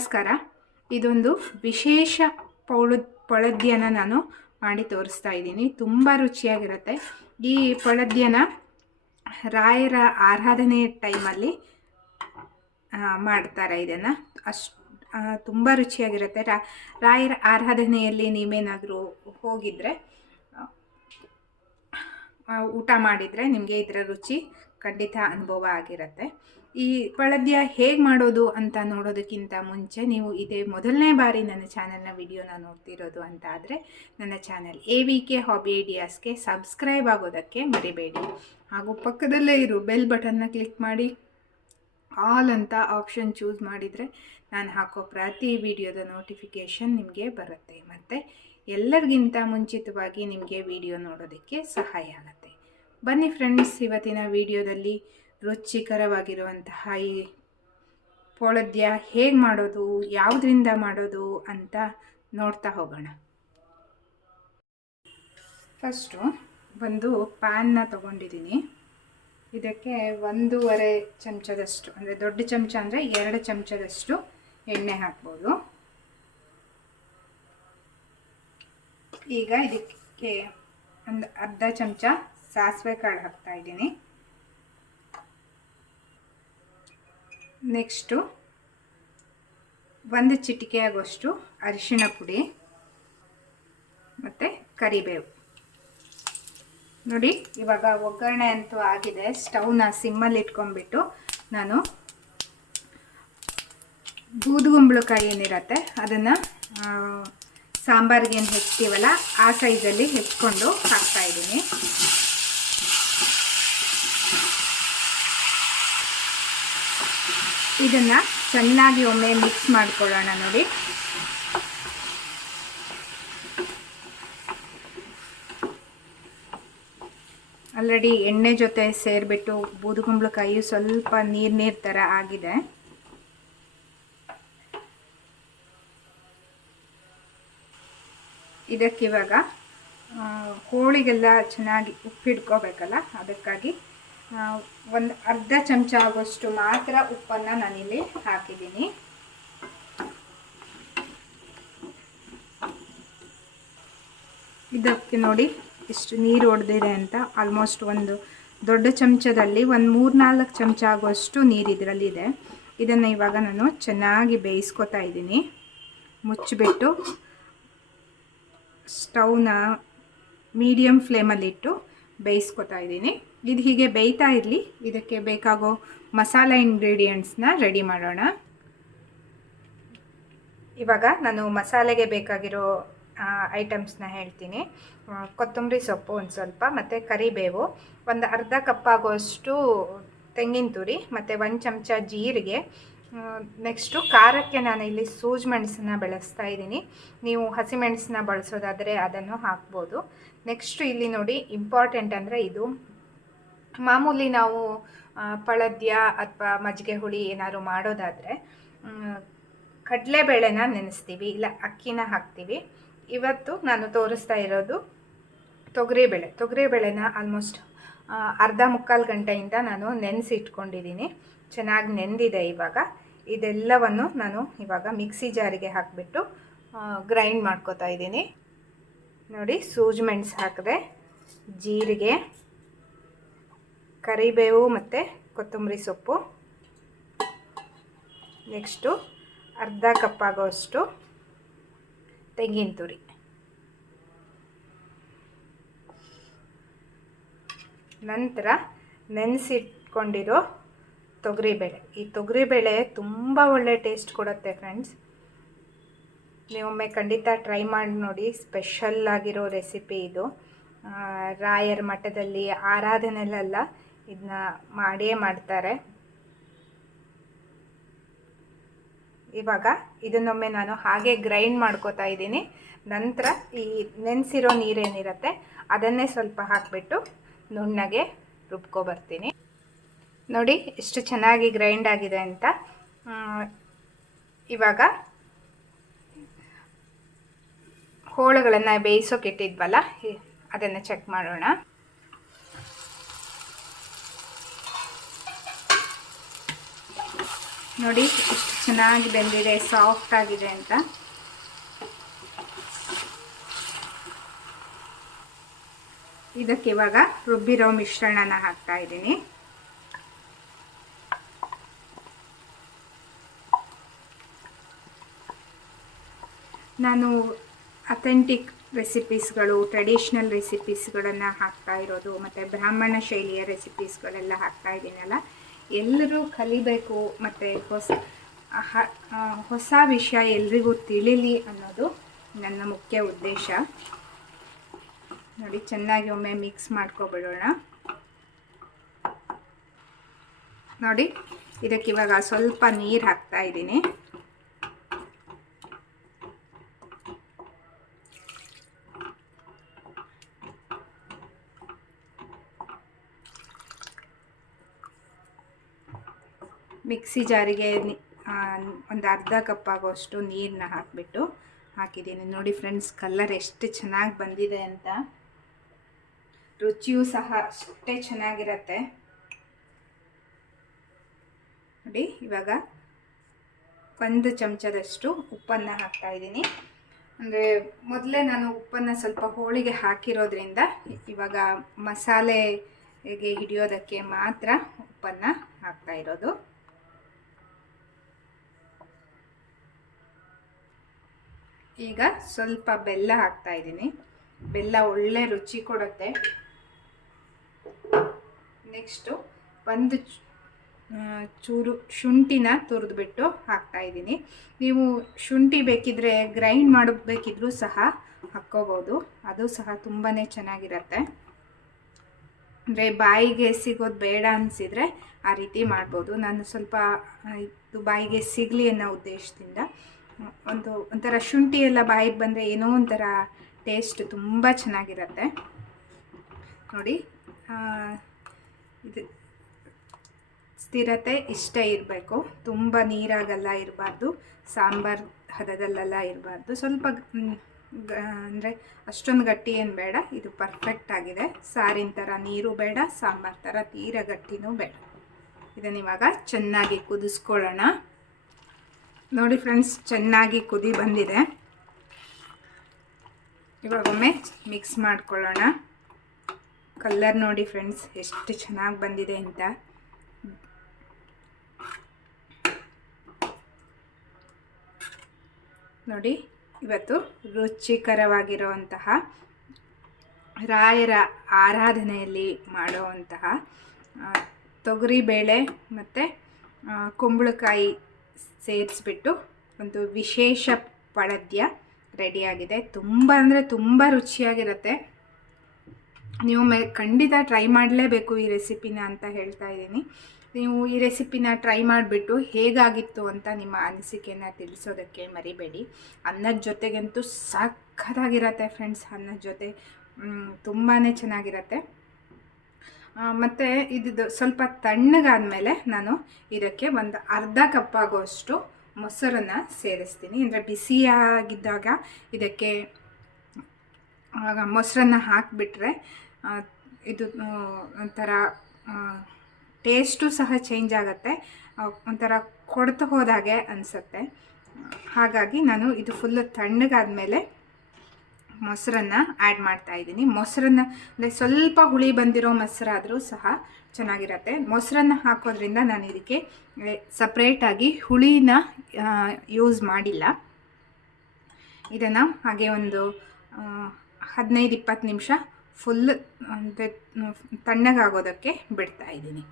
ನಮಸ್ಕಾರ. ಇದೊಂದು ವಿಶೇಷ ಪೌಳು, ಪಳದ್ಯನ ನಾನು ಮಾಡಿ ತೋರಿಸ್ತಾ ಇದ್ದೀನಿ. ತುಂಬ ರುಚಿಯಾಗಿರುತ್ತೆ. ಈ ಪಳದ್ಯನ ರಾಯರ ಆರಾಧನೆ ಟೈಮಲ್ಲಿ ಮಾಡ್ತಾರೆ ಇದನ್ನು. ಅಷ್ಟು ತುಂಬ ರುಚಿಯಾಗಿರುತ್ತೆ. ರಾಯರ ಆರಾಧನೆಯಲ್ಲಿ ನೀವೇನಾದರೂ ಹೋಗಿದ್ರೆ ಊಟ ಮಾಡಿದರೆ ನಿಮಗೆ ಇದರ ರುಚಿ ಖಂಡಿತ ಅನುಭವ ಆಗಿರುತ್ತೆ. ಈ ಪಳದ್ಯ ಹೇಗೆ ಮಾಡೋದು ಅಂತ ನೋಡೋದಕ್ಕಿಂತ ಮುಂಚೆ ನೀವು ಇದೇ ಮೊದಲನೇ ಬಾರಿ ನನ್ನ ಚಾನಲ್ನ ವಿಡಿಯೋನ ನೋಡ್ತಿರೋದು ಅಂತ ಆದರೆ ನನ್ನ channel A V K hobby ಐಡಿಯಾಸ್ಗೆ subscribe ಆಗೋದಕ್ಕೆ ಮರಿಬೇಡಿ. ಹಾಗೂ ಪಕ್ಕದಲ್ಲೇ ಇರು ಬೆಲ್ ಬಟನ್ನ ಕ್ಲಿಕ್ ಮಾಡಿ. ಆಲ್ ಅಂತ ಆಪ್ಷನ್ ಚೂಸ್ ಮಾಡಿದರೆ ನಾನು ಹಾಕೋ ಪ್ರತಿ ವಿಡಿಯೋದ ನೋಟಿಫಿಕೇಷನ್ ನಿಮಗೆ ಬರುತ್ತೆ. ಮತ್ತು ಎಲ್ಲರಿಗಿಂತ ಮುಂಚಿತವಾಗಿ ನಿಮಗೆ ವಿಡಿಯೋ ನೋಡೋದಕ್ಕೆ ಸಹಾಯ ಆಗುತ್ತೆ. ಬನ್ನಿ ಫ್ರೆಂಡ್ಸ್, ಇವತ್ತಿನ ವಿಡಿಯೋದಲ್ಲಿ ರುಚಿಕರವಾಗಿರುವಂತಹ ಈ ಪೋಳದ್ಯ ಹೇಗೆ ಮಾಡೋದು, ಯಾವುದರಿಂದ ಮಾಡೋದು ಅಂತ ನೋಡ್ತಾ ಹೋಗೋಣ. ಫಸ್ಟು ಒಂದು ಪ್ಯಾನ್ನ ತೊಗೊಂಡಿದ್ದೀನಿ. ಇದಕ್ಕೆ ಒಂದೂವರೆ ಚಮಚದಷ್ಟು, ಅಂದರೆ ದೊಡ್ಡ ಚಮಚ ಅಂದರೆ ಎರಡು ಚಮಚದಷ್ಟು ಎಣ್ಣೆ ಹಾಕ್ಬೋದು. ಈಗ ಇದಕ್ಕೆ ಒಂದು ಅರ್ಧ ಚಮಚ ಸಾಸಿವೆ ಕಾಳು ಹಾಕ್ತಾ ಇದ್ದೀನಿ. ನೆಕ್ಸ್ಟು ಒಂದು ಚಿಟಿಕೆ ಆಗೋಷ್ಟು ಅರಿಶಿಣ ಪುಡಿ ಮತ್ತು ಕರಿಬೇವು. ನೋಡಿ, ಇವಾಗ ಒಗ್ಗರಣೆ ಅಂತೂ ಆಗಿದೆ. ಸ್ಟವ್ನ ಸಿಮ್ಮಲ್ಲಿ ಇಟ್ಕೊಂಡ್ಬಿಟ್ಟು ನಾನು ಬೂದುಗುಂಬಳಕಾಯಿ ಏನಿರತ್ತೆ ಅದನ್ನು ಸಾಂಬಾರಿಗೆ ಏನು ಹೆಚ್ಚ್ತೀವಲ್ಲ ಆ ಸೈಜಲ್ಲಿ ಹೆಚ್ಕೊಂಡು ಹಾಕ್ತಾ ಇದನ್ನು ಚೆನ್ನಾಗಿ ಒಮ್ಮೆ ಮಿಕ್ಸ್ ಮಾಡಿಕೊಳ್ಳೋಣ ನೋಡಿ. ಆಲ್ರೆಡಿ ಎಣ್ಣೆ ಜೊತೆ ಸೇರಿಬಿಟ್ಟು ಬೂದುಗುಂಬಳಕಾಯಿ ಸ್ವಲ್ಪ ನೀರು ನೀರು ಥರ ಆಗಿದೆ. ಇದಕ್ಕಿವಾಗ ಕೋಳಿಗೆಲ್ಲ ಚೆನ್ನಾಗಿ ಉಪ್ಪು ಹಿಡ್ಕೋಬೇಕಲ್ಲ ಅದಕ್ಕಾಗಿ ಒಂದು ಅರ್ಧ ಚಮಚ ಆಗೋಷ್ಟು ಮಾತ್ರ ಉಪ್ಪನ್ನು ನಾನಿಲ್ಲಿ ಹಾಕಿದ್ದೀನಿ. ಇದಕ್ಕೆ ನೋಡಿ ಇಷ್ಟು ನೀರು ಹೊಡೆದಿದೆ ಅಂತ. ಆಲ್ಮೋಸ್ಟ್ ಒಂದು ದೊಡ್ಡ ಚಮಚದಲ್ಲಿ ಒಂದು ಮೂರು ನಾಲ್ಕು ಚಮಚ ಆಗುವಷ್ಟು ನೀರು ಇದರಲ್ಲಿದೆ ಇದನ್ನು ಇವಾಗ ನಾನು ಚೆನ್ನಾಗಿ ಬೇಯಿಸ್ಕೊತಾ ಇದ್ದೀನಿ. ಮುಚ್ಚಿಬಿಟ್ಟು ಸ್ಟವ್ನ ಮೀಡಿಯಮ್ ಫ್ಲೇಮಲ್ಲಿಟ್ಟು ಬೇಯಿಸ್ಕೊತಾ ಇದ್ದೀನಿ. ಇದು ಹೀಗೆ ಬೇಯ್ತಾ ಇರಲಿ. ಇದಕ್ಕೆ ಬೇಕಾಗೋ ಮಸಾಲ ಇಂಗ್ರೀಡಿಯೆಂಟ್ಸ್ನ ರೆಡಿ ಮಾಡೋಣ. ಇವಾಗ ನಾನು ಮಸಾಲೆಗೆ ಬೇಕಾಗಿರೋ ಐಟಮ್ಸ್ನ ಹೇಳ್ತೀನಿ. ಕೊತ್ತಂಬರಿ ಸೊಪ್ಪು ಒಂದು ಸ್ವಲ್ಪ, ಮತ್ತು ಕರಿಬೇವು. ಒಂದು ಅರ್ಧ ಕಪ್ ಆಗುವಷ್ಟು ತೆಂಗಿನ ತುರಿ, ಮತ್ತು ಒಂದು ಚಮಚ ಜೀರಿಗೆ. ನೆಕ್ಸ್ಟು ಖಾರಕ್ಕೆ ನಾನು ಇಲ್ಲಿ ಸೂಜಿ ಮೆಣಸನ್ನ ಬಳಸ್ತಾ ಇದ್ದೀನಿ. ನೀವು ಹಸಿಮೆಣಸನ್ನ ಬಳಸೋದಾದರೆ ಅದನ್ನು ಹಾಕ್ಬೋದು. ನೆಕ್ಸ್ಟು ಇಲ್ಲಿ ನೋಡಿ ಇಂಪಾರ್ಟೆಂಟ್ ಅಂದರೆ ಇದು ಮಾಮೂಲಿ ನಾವು ಪಳದ್ಯ ಅಥವಾ ಮಜ್ಜಿಗೆ ಹುಳಿ ಏನಾದ್ರು ಮಾಡೋದಾದರೆ ಕಡಲೆಬೇಳೆನ ನೆನೆಸ್ತೀವಿ, ಇಲ್ಲ ಅಕ್ಕಿನ ಹಾಕ್ತೀವಿ. ಇವತ್ತು ನಾನು ತೋರಿಸ್ತಾ ಇರೋದು ತೊಗರಿಬೇಳೆ. ತೊಗರಿಬೇಳೆನ ಆಲ್ಮೋಸ್ಟ್ ಅರ್ಧ ಮುಕ್ಕಾಲು ಗಂಟೆಯಿಂದ ನಾನು ನೆನೆಸಿ ಇಟ್ಕೊಂಡಿದ್ದೀನಿ ಚೆನ್ನಾಗಿ ನೆಂದಿದೆ ಇವಾಗ. ಇದೆಲ್ಲವನ್ನು ನಾನು ಇವಾಗ ಮಿಕ್ಸಿ ಜಾರಿಗೆ ಹಾಕಿಬಿಟ್ಟು ಗ್ರೈಂಡ್ ಮಾಡ್ಕೋತಾ ಇದ್ದೀನಿ. ನೋಡಿ, ಸೂಜಿ ಮೆಣಸು ಹಾಕಿದೆ. ಜೀರಿಗೆ. ಕರಿಬೇವು ಮತ್ತು ಕೊತ್ತಂಬರಿ ಸೊಪ್ಪು. ನೆಕ್ಸ್ಟು ಅರ್ಧ ಕಪ್ಪಾಗೋಷ್ಟು ತೆಂಗಿನ ತುರಿ. ನಂತರ ನೆನೆಸಿಟ್ಕೊಂಡಿರೋ ತೊಗರಿಬೇಳೆ. ಈ ತೊಗರಿಬೇಳೆ ತುಂಬ ಒಳ್ಳೆ ಟೇಸ್ಟ್ ಕೊಡುತ್ತೆ ಫ್ರೆಂಡ್ಸ್ ನೀವೊಮ್ಮೆ ಖಂಡಿತ ಟ್ರೈ ಮಾಡಿ ನೋಡಿ ಸ್ಪೆಷಲ್ ಆಗಿರೋ ರೆಸಿಪಿ ಇದು. ರಾಯರ್ ಮಠದಲ್ಲಿ ಆರಾಧನೆಲೆಲ್ಲ ಇದನ್ನ ಮಾಡಿಯೇ ಮಾಡ್ತಾರೆ. ಇವಾಗ ಇದನ್ನೊಮ್ಮೆ ನಾನು ಹಾಗೆ ಗ್ರೈಂಡ್ ಮಾಡ್ಕೋತಾ ಇದ್ದೀನಿ. ನಂತರ ಈ ನೆನೆಸಿರೋ ನೀರೇನಿರುತ್ತೆ, ಅದನ್ನೇ ಸ್ವಲ್ಪ ಹಾಕಿಬಿಟ್ಟು ನುಣ್ಣಗೆ ರುಬ್ಕೊಬರ್ತೀನಿ ನೋಡಿ ಎಷ್ಟು ಚೆನ್ನಾಗಿ ಗ್ರೈಂಡ್ ಆಗಿದೆ ಅಂತ. ಇವಾಗ ಹೋಳುಗಳನ್ನು ಬೇಯಿಸೋಕೆ ಇಟ್ಟಿದ್ವಲ್ಲ ಅದನ್ನು ಚೆಕ್ ಮಾಡೋಣ. ನೋಡಿ, ಎಷ್ಟು ಚೆನ್ನಾಗಿ ಬೆಂದಿದೆ ಸಾಫ್ಟ್ ಆಗಿದೆ ಅಂತ. ಇದಕ್ಕೆ ಇವಾಗ ರುಬ್ಬಿರೋ ಮಿಶ್ರಣನ ಹಾಕ್ತಾ ಇದ್ದೀನಿ. ನಾನು ಅಥೆಂಟಿಕ್ ರೆಸಿಪೀಸ್ಗಳು ಟ್ರೆಡಿಷ್ನಲ್ ರೆಸಿಪೀಸ್ಗಳನ್ನು ಹಾಕ್ತಾ ಇರೋದು, ಮತ್ತು ಬ್ರಾಹ್ಮಣ ಶೈಲಿಯ ರೆಸಿಪೀಸ್ಗಳೆಲ್ಲ ಹಾಕ್ತಾ ಇದ್ದೀನಲ್ಲ ಎಲ್ಲರೂ ಕಲಿಬೇಕು ಮತ್ತು ಹೊಸ ಹೊಸ ವಿಷಯ ಎಲ್ರಿಗೂ ತಿಳಿಲಿ ಅನ್ನೋದು ನನ್ನ ಮುಖ್ಯ ಉದ್ದೇಶ. ನೋಡಿ, ಚೆನ್ನಾಗಿ ಒಮ್ಮೆ ಮಿಕ್ಸ್ ಮಾಡ್ಕೊಬಿಡೋಣ. ನೋಡಿ, ಇದಕ್ಕೆ ಇವಾಗ ಸ್ವಲ್ಪ ನೀರು ಹಾಕ್ತಾ ಇದ್ದೀನಿ. ಮಿಕ್ಸಿ ಜಾರಿಗೆ ಒಂದು ಅರ್ಧ ಕಪ್ ಆಗೋಷ್ಟು ನೀರನ್ನ ಹಾಕಿಬಿಟ್ಟು ಹಾಕಿದ್ದೀನಿ. ನೋಡಿ ಫ್ರೆಂಡ್ಸ್, ಕಲರ್ ಎಷ್ಟು ಚೆನ್ನಾಗಿ ಬಂದಿದೆ ಅಂತ. ರುಚಿಯೂ ಸಹ ಅಷ್ಟೇ ಚೆನ್ನಾಗಿರತ್ತೆ. ನೋಡಿ, ಇವಾಗ ಒಂದು ಚಮಚದಷ್ಟು ಉಪ್ಪನ್ನು ಹಾಕ್ತಾ ಇದ್ದೀನಿ. ಅಂದರೆ ಮೊದಲೇ ನಾನು ಉಪ್ಪನ್ನು ಸ್ವಲ್ಪ ಹೋಳಿಗೆ ಹಾಕಿರೋದ್ರಿಂದ ಇವಾಗ ಮಸಾಲೆಗೆ ಹಿಡಿಯೋದಕ್ಕೆ ಮಾತ್ರ ಉಪ್ಪನ್ನು ಹಾಕ್ತಾ ಇರೋದು. ಈಗ ಸ್ವಲ್ಪ ಬೆಲ್ಲ ಹಾಕ್ತಾ ಇದ್ದೀನಿ. ಬೆಲ್ಲ ಒಳ್ಳೆ ರುಚಿ ಕೊಡುತ್ತೆ. ನೆಕ್ಸ್ಟು ಒಂದು ಚೂರು ಶುಂಠಿನ ತುರಿದ್ಬಿಟ್ಟು ಹಾಕ್ತಾ ಇದ್ದೀನಿ. ನೀವು ಶುಂಠಿ ಬೇಕಿದ್ರೆ ಗ್ರೈಂಡ್ ಮಾಡಬೇಕಿದ್ರೂ ಸಹ ಹಾಕ್ಕೋಬೋದು. ಅದು ಸಹ ತುಂಬಾ ಚೆನ್ನಾಗಿರತ್ತೆ. ಅಂದರೆ ಬಾಯಿಗೆ ಸಿಗೋದು ಬೇಡ ಅನಿಸಿದರೆ ಆ ರೀತಿ ಮಾಡ್ಬೋದು. ನಾನು ಸ್ವಲ್ಪ ಇದು ಬಾಯಿಗೆ ಸಿಗಲಿ ಅನ್ನೋ ಉದ್ದೇಶದಿಂದ ಒಂದು ಒಂಥರ ಶುಂಠಿ ಎಲ್ಲ ಬಾಯಿಗೆ ಬಂದರೆ ಏನೋ ಒಂಥರ ಟೇಸ್ಟ್ ತುಂಬ ಚೆನ್ನಾಗಿರತ್ತೆ. ನೋಡಿ ಇದು ಸ್ಥಿರತೆ ಇಷ್ಟ ಇರಬೇಕು. ತುಂಬ ನೀರಾಗೆಲ್ಲ ಇರಬಾರ್ದು, ಸಾಂಬಾರ್ ಹದದಲ್ಲೆಲ್ಲ ಇರಬಾರ್ದು. ಸ್ವಲ್ಪ ಅಂದರೆ ಅಷ್ಟೊಂದು ಗಟ್ಟಿ ಏನು ಬೇಡ, ಇದು ಪರ್ಫೆಕ್ಟ್ ಆಗಿದೆ. ಸಾರಿನ ಥರ ನೀರು ಬೇಡ, ಸಾಂಬಾರ್ ಥರ ತೀರ ಗಟ್ಟಿನೂ ಬೇಡ. ಇದನ್ನು ಇವಾಗ ಚೆನ್ನಾಗಿ ಕುದಿಸ್ಕೊಳ್ಳೋಣ. ನೋಡಿ ಫ್ರೆಂಡ್ಸ್, ಚೆನ್ನಾಗಿ ಕುದಿ ಬಂದಿದೆ. ಇವಾಗೊಮ್ಮೆ ಮಿಕ್ಸ್ ಮಾಡ್ಕೊಳ್ಳೋಣ. ಕಲ್ಲರ್ ನೋಡಿ ಫ್ರೆಂಡ್ಸ್, ಎಷ್ಟು ಚೆನ್ನಾಗಿ ಬಂದಿದೆ ಅಂತ. ನೋಡಿ, ಇವತ್ತು ರುಚಿಕರವಾಗಿರುವಂತಹ, ರಾಯರ ಆರಾಧನೆಯಲ್ಲಿ ಮಾಡುವಂತಹ ತೊಗರಿಬೇಳೆ ಮತ್ತು ಕುಂಬಳಕಾಯಿ ಸೇರಿಸ್ಬಿಟ್ಟು ಒಂದು ವಿಶೇಷ ಪಡದ್ಯ ರೆಡಿಯಾಗಿದೆ. ತುಂಬ ಅಂದರೆ ತುಂಬ ರುಚಿಯಾಗಿರುತ್ತೆ. ನೀವು ಮೆ, ಖಂಡಿತ ಟ್ರೈ ಮಾಡಲೇಬೇಕು ಈ ರೆಸಿಪಿನ ಅಂತ ಹೇಳ್ತಾ ಇದ್ದೀನಿ. ನೀವು ಈ ರೆಸಿಪಿನ ಟ್ರೈ ಮಾಡಿಬಿಟ್ಟು ಹೇಗಾಗಿತ್ತು ಅಂತ ನಿಮ್ಮ ಅನಿಸಿಕೆನ ತಿಳಿಸೋದಕ್ಕೆ ಮರಿಬೇಡಿ. ಅನ್ನದ ಜೊತೆಗಂತೂ ಸಖತ್ತಾಗಿರತ್ತೆ ಫ್ರೆಂಡ್ಸ್, ಅನ್ನದ ಜೊತೆ ತುಂಬಾ ಚೆನ್ನಾಗಿರತ್ತೆ. ಮತ್ತು ಇದು ಸ್ವಲ್ಪ ತಣ್ಣಗಾದಮೇಲೆ ನಾನು ಇದಕ್ಕೆ ಒಂದು ಅರ್ಧ ಕಪ್ಪಾಗುವಷ್ಟು ಮೊಸರನ್ನು ಸೇರಿಸ್ತೀನಿ. ಅಂದರೆ ಬಿಸಿಯಾಗಿದ್ದಾಗ ಇದಕ್ಕೆ ಮೊಸರನ್ನು ಹಾಕಿಬಿಟ್ರೆ ಇದು ಒಂಥರ ಟೇಸ್ಟು ಸಹ ಚೇಂಜ್ ಆಗುತ್ತೆ. ಒಂಥರ ಕೊಡ್ತು ಹೋದಾಗೆ ಅನಿಸುತ್ತೆ. ಹಾಗಾಗಿ ನಾನು ಇದು ಫುಲ್ಲು ತಣ್ಣಗಾದ್ಮೇಲೆ ಮೊಸರನ್ನ ಆ್ಯಡ್ ಮಾಡ್ತಾ ಇದ್ದೀನಿ. ಮೊಸರನ್ನ ಅಂದರೆ ಸ್ವಲ್ಪ ಹುಳಿ ಬಂದಿರೋ ಮೊಸರಾದರೂ ಸಹ ಚೆನ್ನಾಗಿರತ್ತೆ. ಮೊಸರನ್ನು ಹಾಕೋದ್ರಿಂದ ನಾನು ಇದಕ್ಕೆ ಸಪ್ರೇಟಾಗಿ ಹುಳಿನ ಯೂಸ್ ಮಾಡಿಲ್ಲ. ಇದನ್ನು ಹಾಗೆ ಒಂದು ಹದಿನೈದು ಇಪ್ಪತ್ತು ನಿಮಿಷ ಫುಲ್ ತಣ್ಣಗಾಗೋದಕ್ಕೆ ಬಿಡ್ತಾ ಇದ್ದೀನಿ.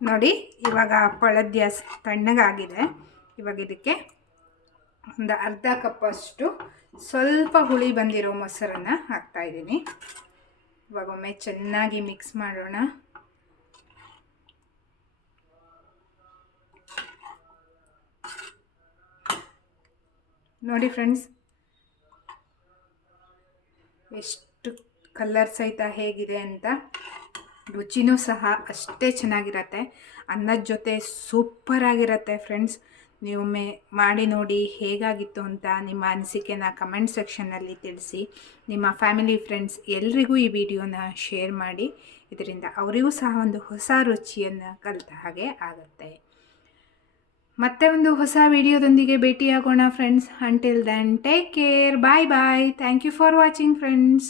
ನೋಡಿ, ಇವಾಗ ಪಳದ್ಯ ತಣ್ಣಗಾಗಿದೆ. ಇವಾಗ ಇದಕ್ಕೆ ಒಂದು ಅರ್ಧ ಕಪ್ಪಷ್ಟು ಸ್ವಲ್ಪ ಹುಳಿ ಬಂದಿರೋ ಮೊಸರನ್ನು ಹಾಕ್ತಾಯಿದ್ದೀನಿ ಇವಾಗ ಒಮ್ಮೆ ಚೆನ್ನಾಗಿ ಮಿಕ್ಸ್ ಮಾಡೋಣ. ನೋಡಿ ಫ್ರೆಂಡ್ಸ್ ಎಷ್ಟು ಕಲ್ಲರ್ ಸಹಿತ ಹೇಗಿದೆ ಅಂತ ರುಚಿನೂ ಸಹ ಅಷ್ಟೇ ಚೆನ್ನಾಗಿರತ್ತೆ. ಅನ್ನದ ಜೊತೆ ಸೂಪರ್ ಆಗಿರತ್ತೆ ಫ್ರೆಂಡ್ಸ್ ನೀವೊಮ್ಮೆ ಮಾಡಿ ನೋಡಿ ಹೇಗಾಗಿತ್ತು ಅಂತ ನಿಮ್ಮ ಅನಿಸಿಕೆನ ಕಮೆಂಟ್ ಸೆಕ್ಷನ್ನಲ್ಲಿ ತಿಳಿಸಿ. ನಿಮ್ಮ ಫ್ಯಾಮಿಲಿ ಫ್ರೆಂಡ್ಸ್ ಎಲ್ರಿಗೂ ಈ ವಿಡಿಯೋನ ಶೇರ್ ಮಾಡಿ. ಇದರಿಂದ ಅವರಿಗೂ ಸಹ ಒಂದು ಹೊಸ ರುಚಿಯನ್ನು ಕಲಿತ ಹಾಗೆ ಆಗುತ್ತೆ. ಮತ್ತೆ ಒಂದು ಹೊಸ ವಿಡಿಯೋದೊಂದಿಗೆ ಭೇಟಿಯಾಗೋಣ friends until then take care bye bye thank you for watching friends